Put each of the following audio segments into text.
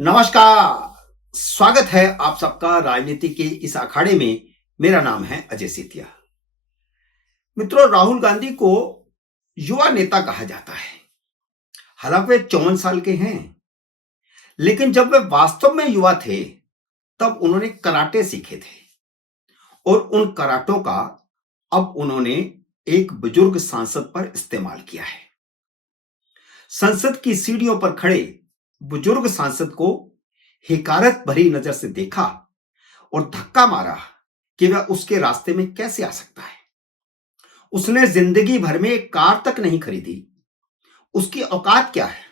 नमस्कार। स्वागत है आप सबका राजनीति के इस अखाड़े में। मेरा नाम है अजय सेतिया। मित्रों, राहुल गांधी को युवा नेता कहा जाता है। हालांकि वे 54 साल के हैं, लेकिन जब वे वास्तव में युवा थे तब उन्होंने कराटे सीखे थे और उन कराटों का अब उन्होंने एक बुजुर्ग सांसद पर इस्तेमाल किया है। संसद की सीढ़ियों पर खड़े बुजुर्ग सांसद को हिकारत भरी नजर से देखा और धक्का मारा कि वह उसके रास्ते में कैसे आ सकता है। उसने जिंदगी भर में एक कार तक नहीं खरीदी, उसकी औकात क्या है।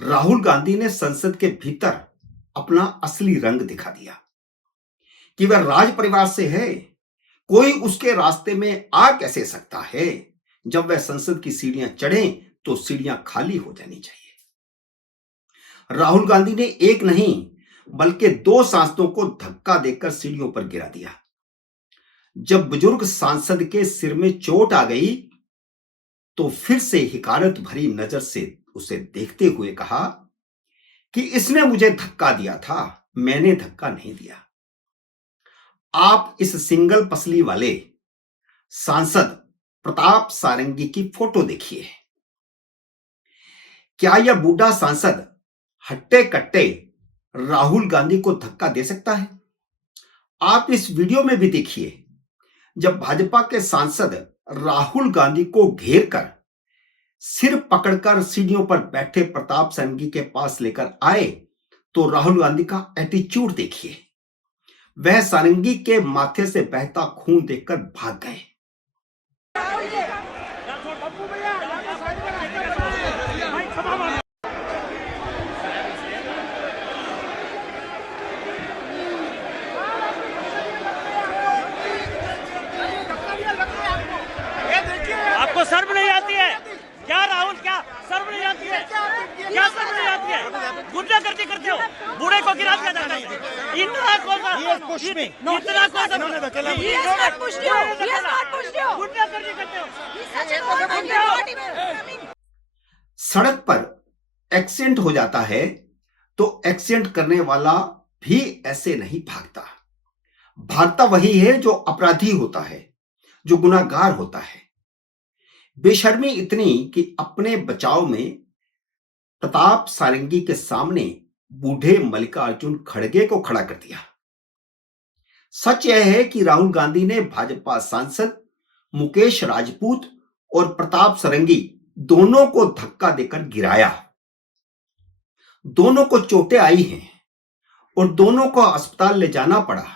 राहुल गांधी ने संसद के भीतर अपना असली रंग दिखा दिया कि वह राज परिवार से है। कोई उसके रास्ते में आ कैसे सकता है। जब वह संसद की सीढ़ियां चढ़े तो सीढ़ियां खाली हो जानी चाहिए। राहुल गांधी ने एक नहीं बल्कि 2 सांसदों को धक्का देकर सीढ़ियों पर गिरा दिया। जब बुजुर्ग सांसद के सिर में चोट आ गई तो फिर से हिकारत भरी नजर से उसे देखते हुए कहा कि इसने मुझे धक्का दिया था, मैंने धक्का नहीं दिया। आप इस सिंगल पसली वाले सांसद प्रताप सारंगी की फोटो देखिए। क्या यह बूढ़ा सांसद हट्टे कट्टे राहुल गांधी को धक्का दे सकता है? आप इस वीडियो में भी देखिए, जब भाजपा के सांसद राहुल गांधी को घेर कर सिर पकड़कर सीढ़ियों पर बैठे प्रताप सारंगी के पास लेकर आए तो राहुल गांधी का एटीट्यूड देखिए। वह सारंगी के माथे से बहता खून देखकर भाग गए। आपको शर्म नहीं आती है क्या राहुल? क्या शर्म नहीं आती है? क्या शर्म नहीं आती है? गुंडागर्दी करते हो, बूढ़े को गिरा दिया जाता है। इतना कौन गुंडागर्दी करते हो? सड़क पर एक्सीडेंट हो जाता है तो एक्सीडेंट करने वाला भी ऐसे नहीं भागता। भागता वही है जो अपराधी होता है, जो गुनाहगार होता है। बेशर्मी इतनी कि अपने बचाव में प्रताप सारंगी के सामने बूढ़े मल्लिकार्जुन खड़गे को खड़ा कर दिया। सच यह है कि राहुल गांधी ने भाजपा सांसद मुकेश राजपूत और प्रताप सारंगी दोनों को धक्का देकर गिराया। दोनों को चोटें आई हैं और दोनों को अस्पताल ले जाना पड़ा।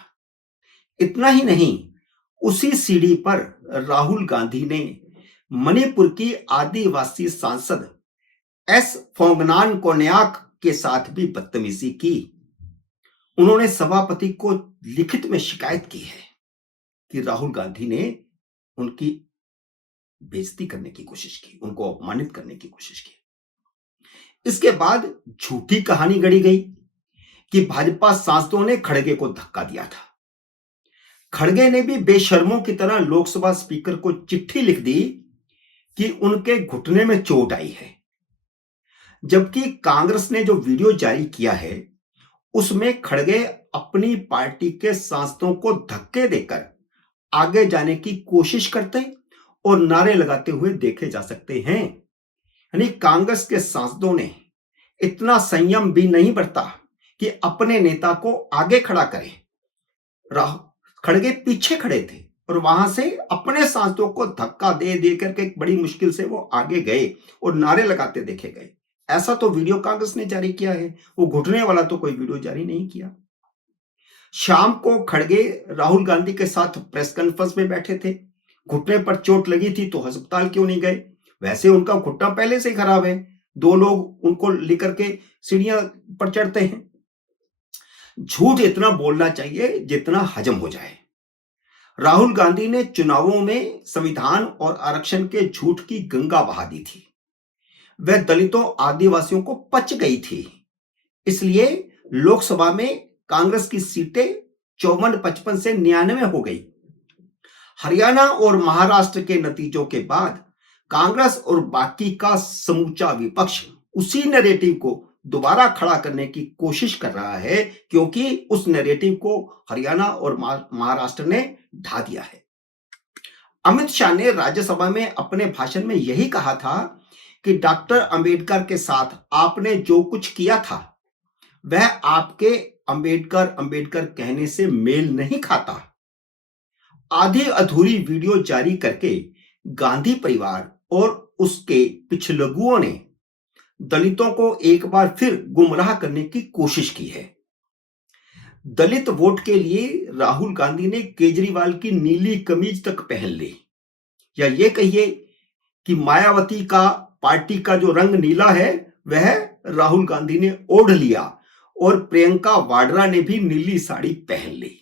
इतना ही नहीं, उसी सीढ़ी पर राहुल गांधी ने मणिपुर की आदिवासी सांसद एस फोंगनान कोन्याक के साथ भी बदतमीजी की। उन्होंने सभापति को लिखित में शिकायत की है कि राहुल गांधी ने उनकी बेइज्जती करने की कोशिश की, उनको अपमानित करने की कोशिश की। इसके बाद झूठी कहानी गढ़ी गई कि भाजपा सांसदों ने खड़गे को धक्का दिया था। खड़गे ने भी बेशर्मों की तरह लोकसभा स्पीकर को चिट्ठी लिख दी कि उनके घुटने में चोट आई है, जबकि कांग्रेस ने जो वीडियो जारी किया है उसमें खड़गे अपनी पार्टी के सांसदों को धक्के देकर आगे जाने की कोशिश करते और नारे लगाते हुए देखे जा सकते हैं। यानी कांग्रेस के सांसदों ने इतना संयम भी नहीं बरता कि अपने नेता को आगे खड़ा करें। खड़गे पीछे खड़े थे और वहां से अपने सांसदों को धक्का दे दे करके बड़ी मुश्किल से वो आगे गए और नारे लगाते देखे गए। ऐसा तो वीडियो कांग्रेस ने जारी किया है, वो घुटने वाला तो कोई वीडियो जारी नहीं किया। शाम को खड़गे राहुल गांधी के साथ प्रेस कॉन्फ्रेंस में बैठे थे। घुटने पर चोट लगी थी तो अस्पताल क्यों नहीं गए? वैसे उनका घुटना पहले से ही खराब है। 2 लोग उनको लेकर के सीढ़ियां पर चढ़ते हैं। झूठ इतना बोलना चाहिए जितना हजम हो जाए। राहुल गांधी ने चुनावों में संविधान और आरक्षण के झूठ की गंगा बहा दी थी। वह दलितों आदिवासियों को पच गई थी। इसलिए लोकसभा में कांग्रेस की सीटें 54-55 से 99 हो गई। हरियाणा और महाराष्ट्र के नतीजों के बाद कांग्रेस और बाकी का समूचा विपक्ष उसी नैरेटिव को दोबारा खड़ा करने की कोशिश कर रहा है, क्योंकि उस नैरेटिव को हरियाणा और महाराष्ट्र ने ढा दिया है। अमित शाह ने राज्यसभा में अपने भाषण में यही कहा था कि डॉक्टर अंबेडकर के साथ आपने जो कुछ किया था वह आपके अंबेडकर कहने से मेल नहीं खाता। आधी अधूरी वीडियो जारी करके गांधी परिवार और उसके पिछलगुओं ने दलितों को एक बार फिर गुमराह करने की कोशिश की है। दलित वोट के लिए राहुल गांधी ने केजरीवाल की नीली कमीज तक पहन ली, या ये कहिए कि मायावती का पार्टी का जो रंग नीला है वह राहुल गांधी ने ओढ़ लिया, और प्रियंका वाड्रा ने भी नीली साड़ी पहन ली।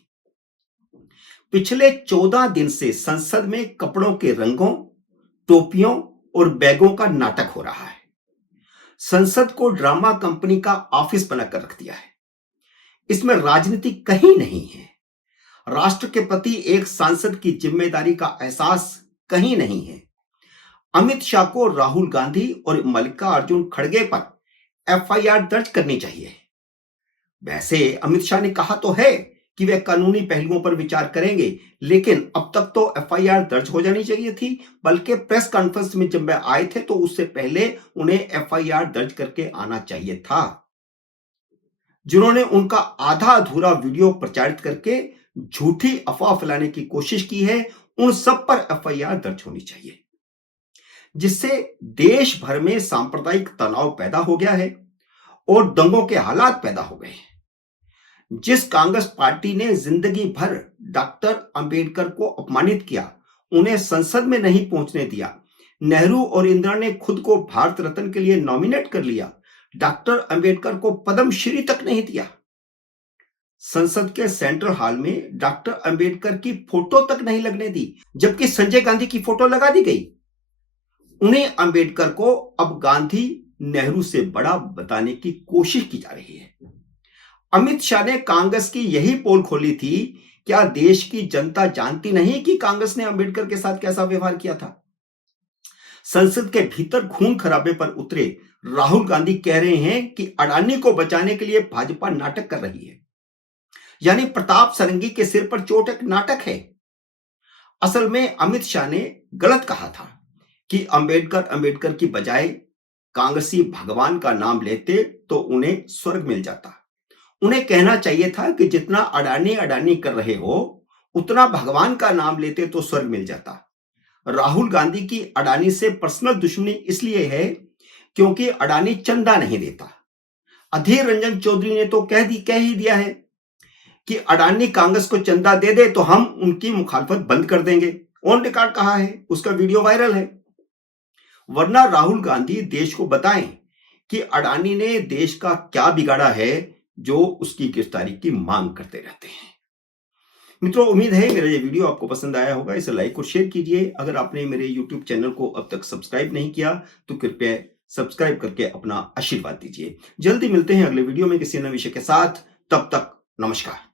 पिछले 14 दिन से संसद में कपड़ों के रंगों, टोपियों और बैगों का नाटक हो रहा है। संसद को ड्रामा कंपनी का ऑफिस बनाकर रख दिया है। इसमें राजनीति कहीं नहीं है। राष्ट्र के प्रति एक सांसद की जिम्मेदारी का एहसास कहीं नहीं है। अमित शाह को राहुल गांधी और मल्लिकार्जुन खड़गे पर एफआईआर दर्ज करनी चाहिए। वैसे अमित शाह ने कहा तो है कि वे कानूनी पहलुओं पर विचार करेंगे, लेकिन अब तक तो एफआईआर दर्ज हो जानी चाहिए थी। बल्कि प्रेस कॉन्फ्रेंस में जब वे आए थे तो उससे पहले उन्हें एफआईआर दर्ज करके आना चाहिए था। जिन्होंने उनका आधा अधूरा वीडियो प्रचारित करके झूठी अफवाह फैलाने की कोशिश की है, उन सब पर एफआईआर दर्ज होनी चाहिए, जिससे देश भर में सांप्रदायिक तनाव पैदा हो गया है और दंगों के हालात पैदा हो गए हैं। जिस कांग्रेस पार्टी ने जिंदगी भर डॉक्टर अंबेडकर को अपमानित किया, उन्हें संसद में नहीं पहुंचने दिया। नेहरू और इंदिरा ने खुद को भारत रत्न के लिए नॉमिनेट कर लिया, डॉक्टर अंबेडकर को पद्मश्री तक नहीं दिया। संसद के सेंट्रल हॉल में डॉक्टर अंबेडकर की फोटो तक नहीं लगने दी, जबकि संजय गांधी की फोटो लगा दी गई। उन्हें अंबेडकर को अब गांधी नेहरू से बड़ा बताने की कोशिश की जा रही है। अमित शाह ने कांग्रेस की यही पोल खोली थी। क्या देश की जनता जानती नहीं कि कांग्रेस ने अंबेडकर के साथ कैसा व्यवहार किया था? संसद के भीतर खून खराबे पर उतरे राहुल गांधी कह रहे हैं कि अडानी को बचाने के लिए भाजपा नाटक कर रही है, यानी प्रताप सरंगी के सिर पर चोट एक नाटक है। असल में अमित शाह ने गलत कहा था कि अंबेडकर की बजाय कांग्रेसी भगवान का नाम लेते तो उन्हें स्वर्ग मिल जाता। उन्हें कहना चाहिए था कि जितना अडानी कर रहे हो उतना भगवान का नाम लेते तो स्वर्ग मिल जाता। राहुल गांधी की अडानी से पर्सनल दुश्मनी इसलिए है क्योंकि अडानी चंदा नहीं देता। अधीर रंजन चौधरी ने तो कह ही दिया है कि अडानी कांग्रेस को चंदा दे दे तो हम उनकी मुखालफत बंद कर देंगे। ऑन रिकॉर्ड कहा है, उसका वीडियो वायरल है। वरना राहुल गांधी देश को बताएं कि अडानी ने देश का क्या बिगाड़ा है जो उसकी गिरफ्तारी की मांग करते रहते हैं। मित्रों, उम्मीद है मेरा ये वीडियो आपको पसंद आया होगा। इसे लाइक और शेयर कीजिए। अगर आपने मेरे YouTube चैनल को अब तक सब्सक्राइब नहीं किया तो कृपया सब्सक्राइब करके अपना आशीर्वाद दीजिए। जल्दी मिलते हैं अगले वीडियो में किसी नए विषय के साथ। तब तक नमस्कार।